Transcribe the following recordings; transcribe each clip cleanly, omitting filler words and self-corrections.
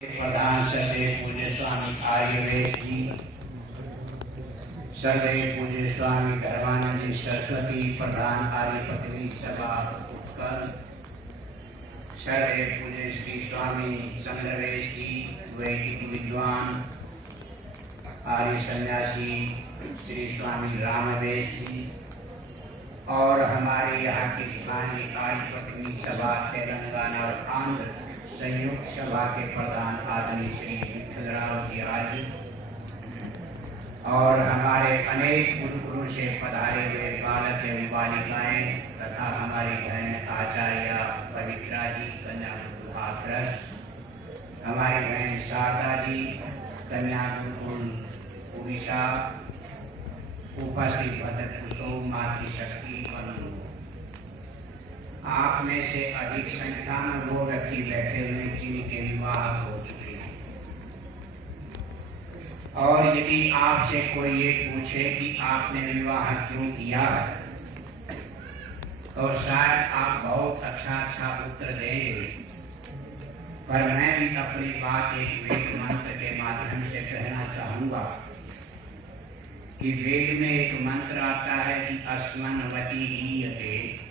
प्रधान सदैव पूज्य स्वामी आर्यवेश जी, सदैव पूज्य स्वामी धर्मानंद जी सरस्वती प्रधान आर्य पृथ्वी सभा उत्कल, सदैव पूज्य श्री स्वामी चंद्रवेश जी वैदिक विद्वान आर्य सन्यासी श्री स्वामी रामवेश जी और हमारे यहाँ की स्थानीय आर्य पत्नी सभा तेलंगाना और आंध्र संयुक्त सभा के प्रधान आदरणीय श्री विठलराव जी आदि और हमारे अनेक गुरुकुलों से पधारे हुए बालक एवं बालिकाएं तथा हमारी बहन आचार्य पवित्रा जी कन्या गुरुकुल आदर्श, हमारी बहन शारदा जी कन्या गुरुकुल उड़ीसा, उपस्थित भद्र कुसुम मातृशक्ति बंधु, आप में से अधिक संख्या में वो व्यक्ति बैठे हुए जिनके विवाह हो चुके हैं। और यदि आपसे कोई ये पूछे कि आपने विवाह क्यों किया है तो शायद आप बहुत अच्छा उत्तर देंगे, पर मैं भी अपनी बात एक वेद मंत्र के माध्यम से कहना चाहूंगा कि वेद में एक मंत्र आता है कि अस्मन्वती हीयते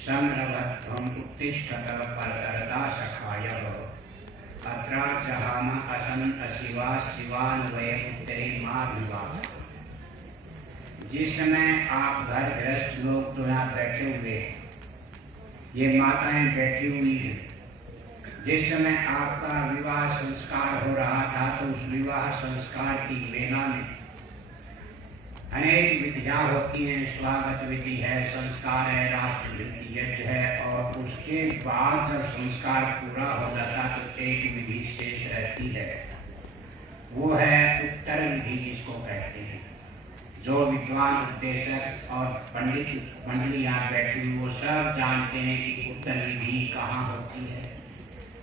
समरवत्वम उत्तिष्ठत परतरता सखायः अत्रा जहाम असंत शिवा शिवान्वय उत्तरे मां विवाह। जिस समय आप घर गृहस्थ लोग जो यहाँ बैठे हुए, ये माताएं बैठी हुई हैं, जिस समय आपका विवाह संस्कार हो रहा था तो उस विवाह संस्कार की वेला में अनेक विधियां होती हैं। स्वागत विधि है, संस्कार है, राष्ट्र विधि यज्ञ है, और उसके बाद जब संस्कार पूरा हो जाता तो एक विधि शेष रहती है, वो है उत्तर विधि जिसको कहते हैं। जो विद्वान उपदेशक और पंडित मंडली यहाँ बैठी हुई वो सब जानते हैं कि उत्तर विधि कहाँ होती है।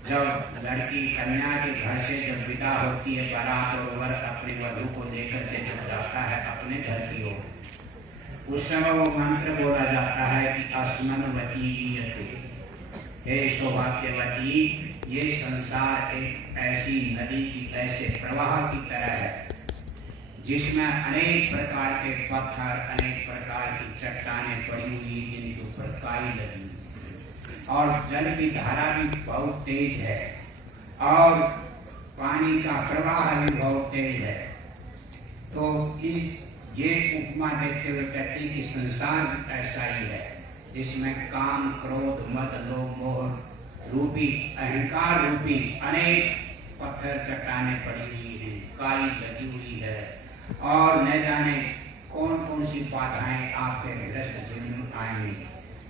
जब लड़की कन्या के घर से जब विदा होती है, बारात और वर अपने वधू को लेकर के जब जाता है अपने घर की ओर, उस समय वो मंत्र बोला जाता है कि अस्मन्वती हीयते, हे सौभाग्यवती, ये संसार एक ऐसी नदी की ऐसे प्रवाह की तरह है जिसमें अनेक प्रकार के पत्थर, अनेक प्रकार की चट्टानें पड़ी हुई जिनके ऊपर काई लगी, और जल की धारा भी बहुत तेज है और पानी का प्रवाह भी बहुत तेज है। तो ये उपमा देते हुए कहते हैं कि संसार भी ऐसा ही है जिसमें काम, क्रोध, मद, लोभ, मोह रूपी, अहंकार रूपी अनेक पत्थर चट्टानें पड़ी हुई हैं, काई लगी हुई है, और न जाने कौन कौन सी बाधाएं आपके गृहस्थ जीवन में आएंगी।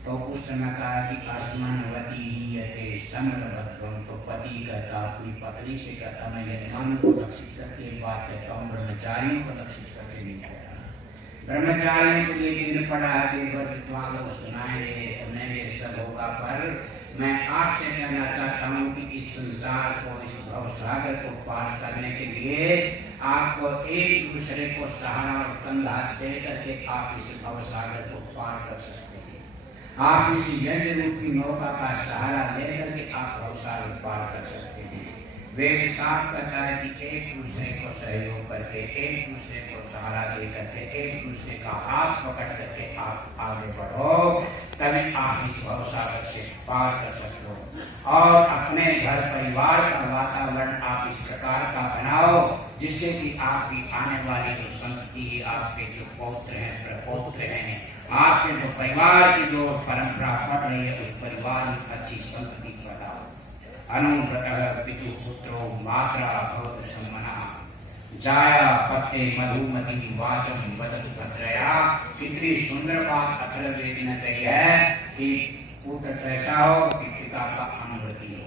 तो उस समय कहा कि अस्मन्वती हीयते समरवत्वम, तो पति कहता अपनी पत्नी से कहता मैं यजमान को लक्षित करके बात कहता हूँ, ब्रह्मचारियों को लक्षित करके नहीं कहता। ब्रह्मचारियों के लिए दिन पड़ा है, दिन भर विद्वान लोग सुनाएंगे सब होगा, पर मैं आपसे कहना चाहता हूँ कि इस संसार को, इस भवसागर को पार करने के लिए आपको एक दूसरे को सहारा और कंधा दे करके आप इस भवसागर को पार कर सकते हैं। आप इस यज्ञ रूपी नौका का सहारा लेकर के आप भवसागर पार कर सकते हैं। वेद साफ कहता है कि एक दूसरे को सहयोग करके, एक दूसरे को सहारा दे करके, एक दूसरे का हाथ पकड़ करके आप आगे बढ़ो, तभी आप इस भवसागर से पार कर सकते हो। और अपने घर परिवार का वातावरण आप इस प्रकार का बनाओ जिससे कि आपकी आने वाली जो संस्कृति, आपके जो पौत्र हैं, प्रपौत्र हैं, आपके जो परिवार की जो परंपरा पड़ रही है, उस परिवार में अच्छी संस्कृति बनाओ। अनुव्रतः पितु पुत्रो मात्रा भवतु सम्मना, जाया पत्ते मधुमती वाचम वदतु भद्रया। कितनी सुंदर बात अथर्ववेद ने कही है कि पुत्र कैसा हो कि पिता का अनुव्रती हो,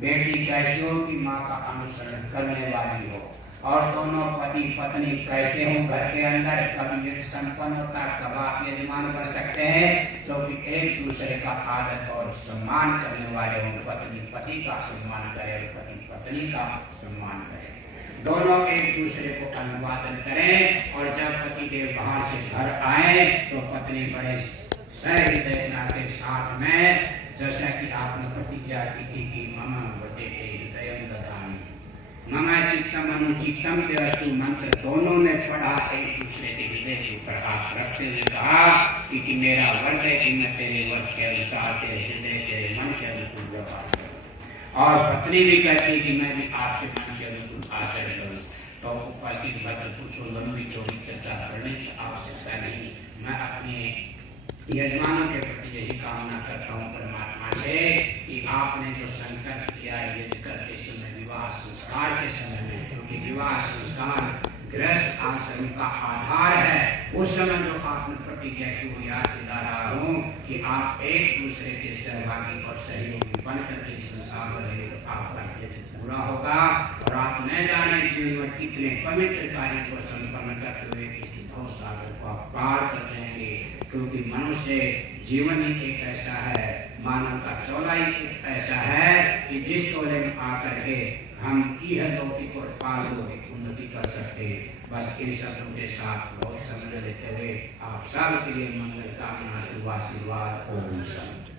बेटी कैसी हो कि माँ का अनुसरण करने वाली हो, और दोनों पति पत्नी कैसे हो घर के अंदर, कभी युद्ध संपन्न होता, कब आप यजमान कर सकते हैं, क्योंकि एक दूसरे का आदर और सम्मान करने वाले हो। पत्नी पति का सम्मान करे, पति पत्नी का सम्मान करे, दोनों एक दूसरे को अभिवादन करें। और जब पति देव बाहर से घर आए तो पत्नी बड़े सहृदयता के साथ में, जैसा कि आपने प्रतिज्ञा की थी कि मम वदेते हृदयं ददामि, मम चित्तम अनुचित्तम तिरस्तु मंत्र दोनों ने पढ़ा, एक दूसरे के हृदय के ऊपर हाथ रखते हुए कहा कि मेरा वर्त है कि मैं तेरे वर्त के अनुसार, तेरे हृदय, तेरे मन के अनुकूल व्यवहार करूं। और पत्नी भी कहती कि मैं भी आपके मन के अनुकूल आचरण करूं। तो उपस्थित भद्र पुरुषों लंबी चौड़ी चर्चा करने की आवश्यकता नहीं। मैं अपने यजमानों के प्रति यही कामना करता हूँ परमात्मा से कि आपने जो संकल्प किया यज्ञ करते समय, विवाह संस्कार के समय में, क्योंकि विवाह संस्कार गृहस्थ आश्रम का आधार है, उस समय जो आपने प्रतिज्ञा की वो याद दिला रहा हूँ कि आप एक दूसरे के सहभागी और सहयोगी बन करके संसार में रहे तो आपका यज्ञ पूरा होगा। और आप न जाने जीवन में कितने पवित्र कार्य को संपन्न करते हुए इस भव सागर को आप पार कर जाएंगे। क्योंकि मनुष्य जीवन ही एक ऐसा है, मानव का चौलाई एक ऐसा है कि जिस चौले में आकर के हम यह लौकिक और पारलौकिक उन्नति कर सकते। बस इन शब्दों के साथ बहुत समय लेते हुए आप सब के लिए मंगल कामना, शुभ आशीर्वाद। ओम शांति।